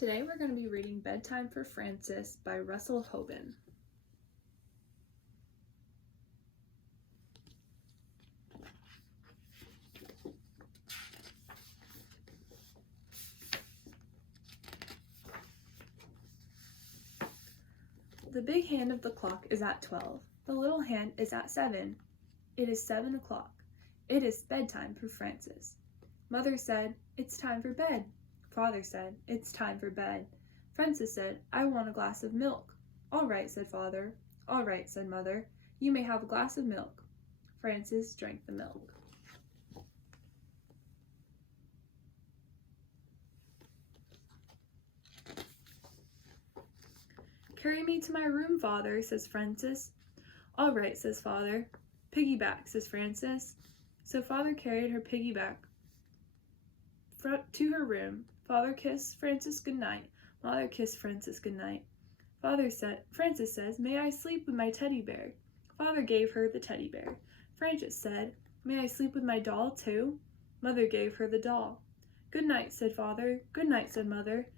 Today we're going to be reading Bedtime for Frances by Russell Hoban. The big hand of the clock is at 12. The little hand is at 7. It is 7 o'clock. It is bedtime for Frances. Mother said, "It's time for bed." Father said, "It's time for bed." Frances said, "I want a glass of milk." "All right," said Father. "All right," said Mother. "You may have a glass of milk." Frances drank the milk. "Carry me to my room, Father," says Frances. "All right," says Father. "Piggyback," says Frances. So Father carried her piggyback to her room. Father kissed Frances goodnight. Mother kissed Frances goodnight. Frances says, "May I sleep with my teddy bear?" Father gave her the teddy bear. Frances said, "May I sleep with my doll too?" Mother gave her the doll. "Good night," said Father. "Good night," said Mother.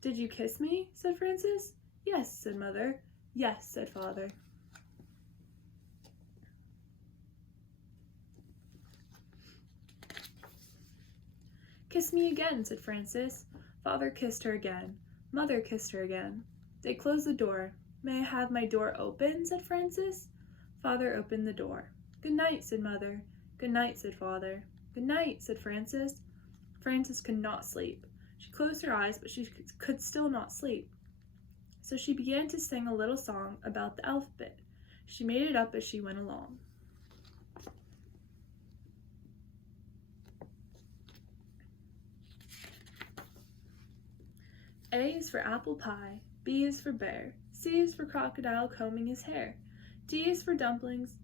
"Did you kiss me?" said Frances. "Yes," said Mother. "Yes," said Father. "Kiss me again," said Frances. Father kissed her again. Mother kissed her again. They closed the door. "May I have my door open?" said Frances. Father opened the door. "Good night," said Mother. "Good night," said Father. "Good night," said Frances. Frances could not sleep. She closed her eyes, but she could still not sleep. So she began to sing a little song about the alphabet. She made it up as she went along. A is for apple pie, B is for bear, C is for crocodile combing his hair, D is for dumplings.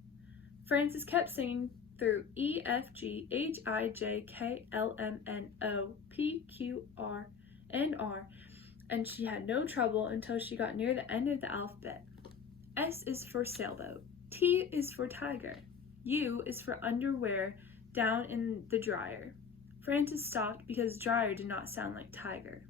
Frances kept singing through E, F, G, H, I, J, K, L, M, N, O, P, Q, R, and R, and she had no trouble until she got near the end of the alphabet. S is for sailboat, T is for tiger, U is for underwear down in the dryer. Frances stopped because dryer did not sound like tiger.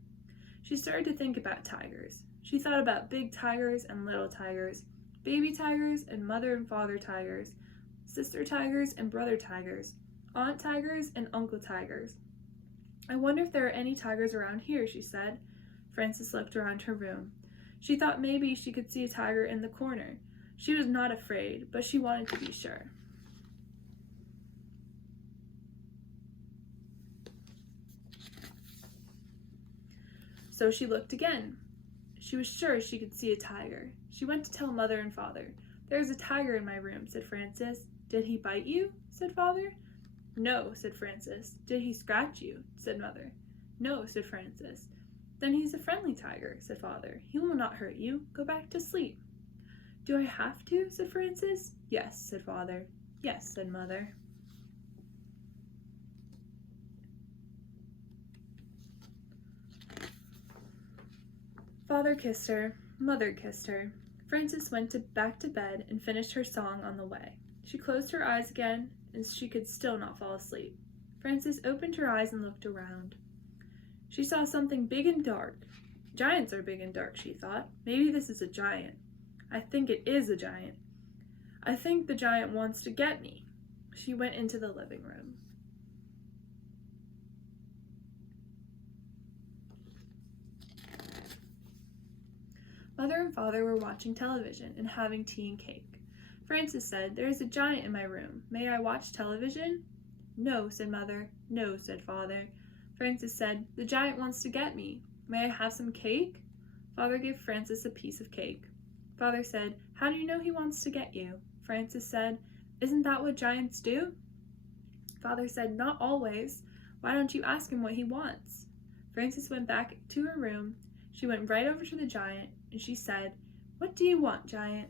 She started to think about tigers. She thought about big tigers and little tigers, baby tigers and mother and father tigers, sister tigers and brother tigers, aunt tigers and uncle tigers. "I wonder if there are any tigers around here," she said. Frances looked around her room. She thought maybe she could see a tiger in the corner. She was not afraid, but she wanted to be sure. So she looked again. She was sure she could see a tiger. She went to tell Mother and Father. "There's a tiger in my room," said Frances. "Did he bite you?" said Father. "No," said Frances. "Did he scratch you?" said Mother. "No," said Frances. "Then he's a friendly tiger," said Father. "He will not hurt you. Go back to sleep." "Do I have to?" said Frances. "Yes," said Father. "Yes," said Mother. Father kissed her. Mother kissed her. Frances went back to bed and finished her song on the way. She closed her eyes again, and she could still not fall asleep. Frances opened her eyes and looked around. She saw something big and dark. Giants are big and dark, she thought. Maybe this is a giant. I think it is a giant. I think the giant wants to get me. She went into the living room. Mother and Father were watching television and having tea and cake. Frances said, "There is a giant in my room. May I watch television?" "No," said Mother. "No," said Father. Frances said, "The giant wants to get me. May I have some cake?" Father gave Frances a piece of cake. Father said, "How do you know he wants to get you?" Frances said, "Isn't that what giants do?" Father said, "Not always. Why don't you ask him what he wants?" Frances went back to her room. She went right over to the giant, and she said, "What do you want, giant?"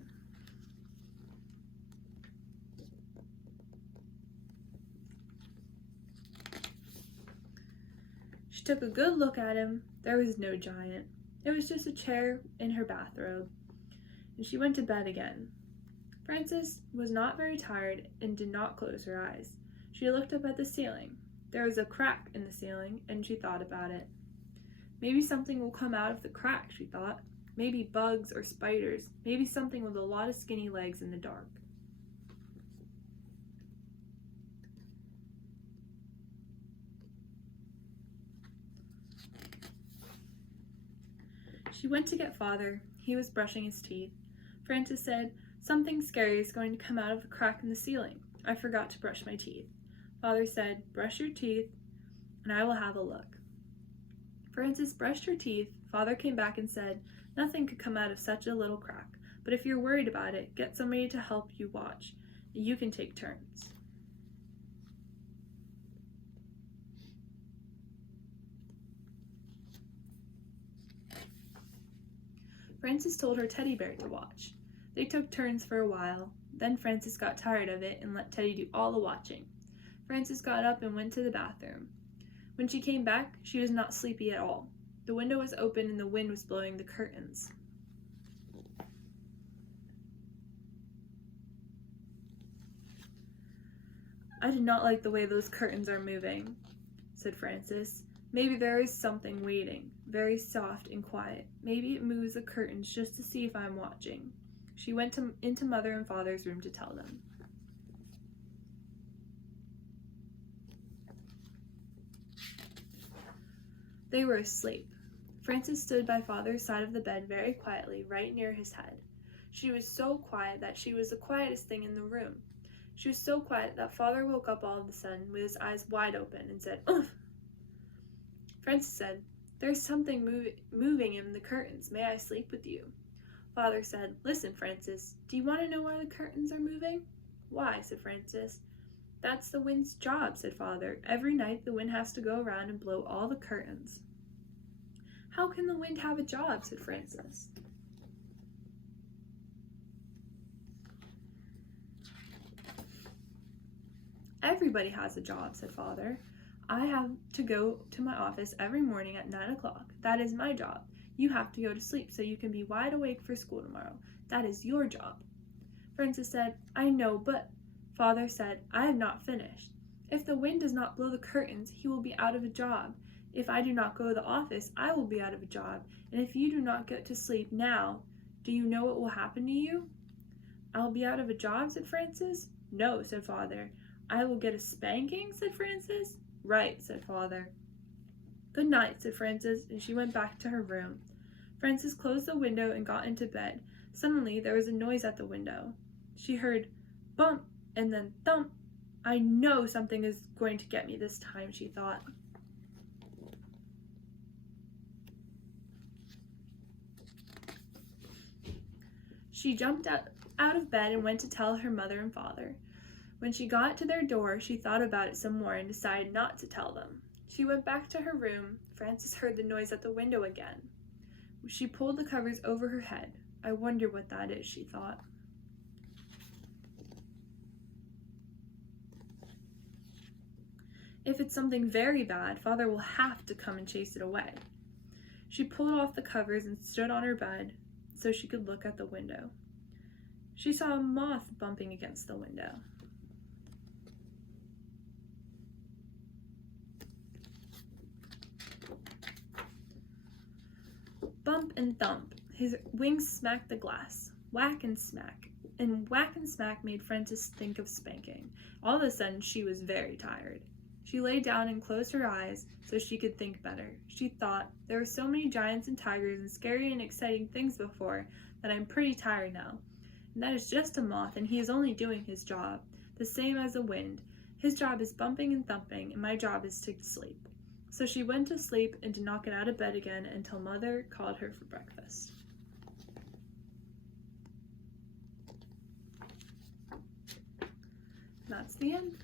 She took a good look at him. There was no giant. It was just a chair in her bathrobe. And she went to bed again. Frances was not very tired and did not close her eyes. She looked up at the ceiling. There was a crack in the ceiling, and she thought about it. Maybe something will come out of the crack, she thought. Maybe bugs or spiders. Maybe something with a lot of skinny legs in the dark. She went to get Father. He was brushing his teeth. Frances said, "Something scary is going to come out of the crack in the ceiling. I forgot to brush my teeth." Father said, "Brush your teeth, and I will have a look." Frances brushed her teeth. Father came back and said, "Nothing could come out of such a little crack, but if you're worried about it, get somebody to help you watch. You can take turns." Frances told her teddy bear to watch. They took turns for a while. Then Frances got tired of it and let Teddy do all the watching. Frances got up and went to the bathroom. When she came back, she was not sleepy at all. The window was open and the wind was blowing the curtains. "I do not like the way those curtains are moving," said Frances. "Maybe there is something waiting, very soft and quiet. Maybe it moves the curtains just to see if I'm watching." She went into Mother and Father's room to tell them. They were asleep. Frances stood by Father's side of the bed very quietly, right near his head. She was so quiet that she was the quietest thing in the room. She was so quiet that Father woke up all of a sudden with his eyes wide open and said, "Ugh!" Frances said, "There's something moving in the curtains. May I sleep with you?" Father said, "Listen, Frances, do you want to know why the curtains are moving?" "Why?" said Frances. "That's the wind's job," said Father. "Every night the wind has to go around and blow all the curtains." "How can the wind have a job?" said Frances. "Everybody has a job," said Father. "I have to go to my office every morning at 9 o'clock. That is my job. You have to go to sleep so you can be wide awake for school tomorrow. That is your job." Frances said, "I know, but—" Father said, "I have not finished. If the wind does not blow the curtains, he will be out of a job. If I do not go to the office, I will be out of a job. And if you do not get to sleep now, do you know what will happen to you?" "I'll be out of a job," said Frances. "No," said Father. "I will get a spanking," said Frances. "Right," said Father. "Good night," said Frances, and she went back to her room. Frances closed the window and got into bed. Suddenly there was a noise at the window. She heard bump and then thump. "I know something is going to get me this time," she thought. She jumped out of bed and went to tell her mother and father. When she got to their door, she thought about it some more and decided not to tell them. She went back to her room. Frances heard the noise at the window again. She pulled the covers over her head. "I wonder what that is," she thought. "If it's something very bad, Father will have to come and chase it away." She pulled off the covers and stood on her bed so she could look at the window. She saw a moth bumping against the window. Bump and thump. His wings smacked the glass. Whack and smack. And whack and smack made Frances think of spanking. All of a sudden, she was very tired. She lay down and closed her eyes so she could think better. She thought, "There were so many giants and tigers and scary and exciting things before that I'm pretty tired now. And that is just a moth, and he is only doing his job, the same as the wind. His job is bumping and thumping, and my job is to sleep." So she went to sleep and did not get out of bed again until Mother called her for breakfast. That's the end.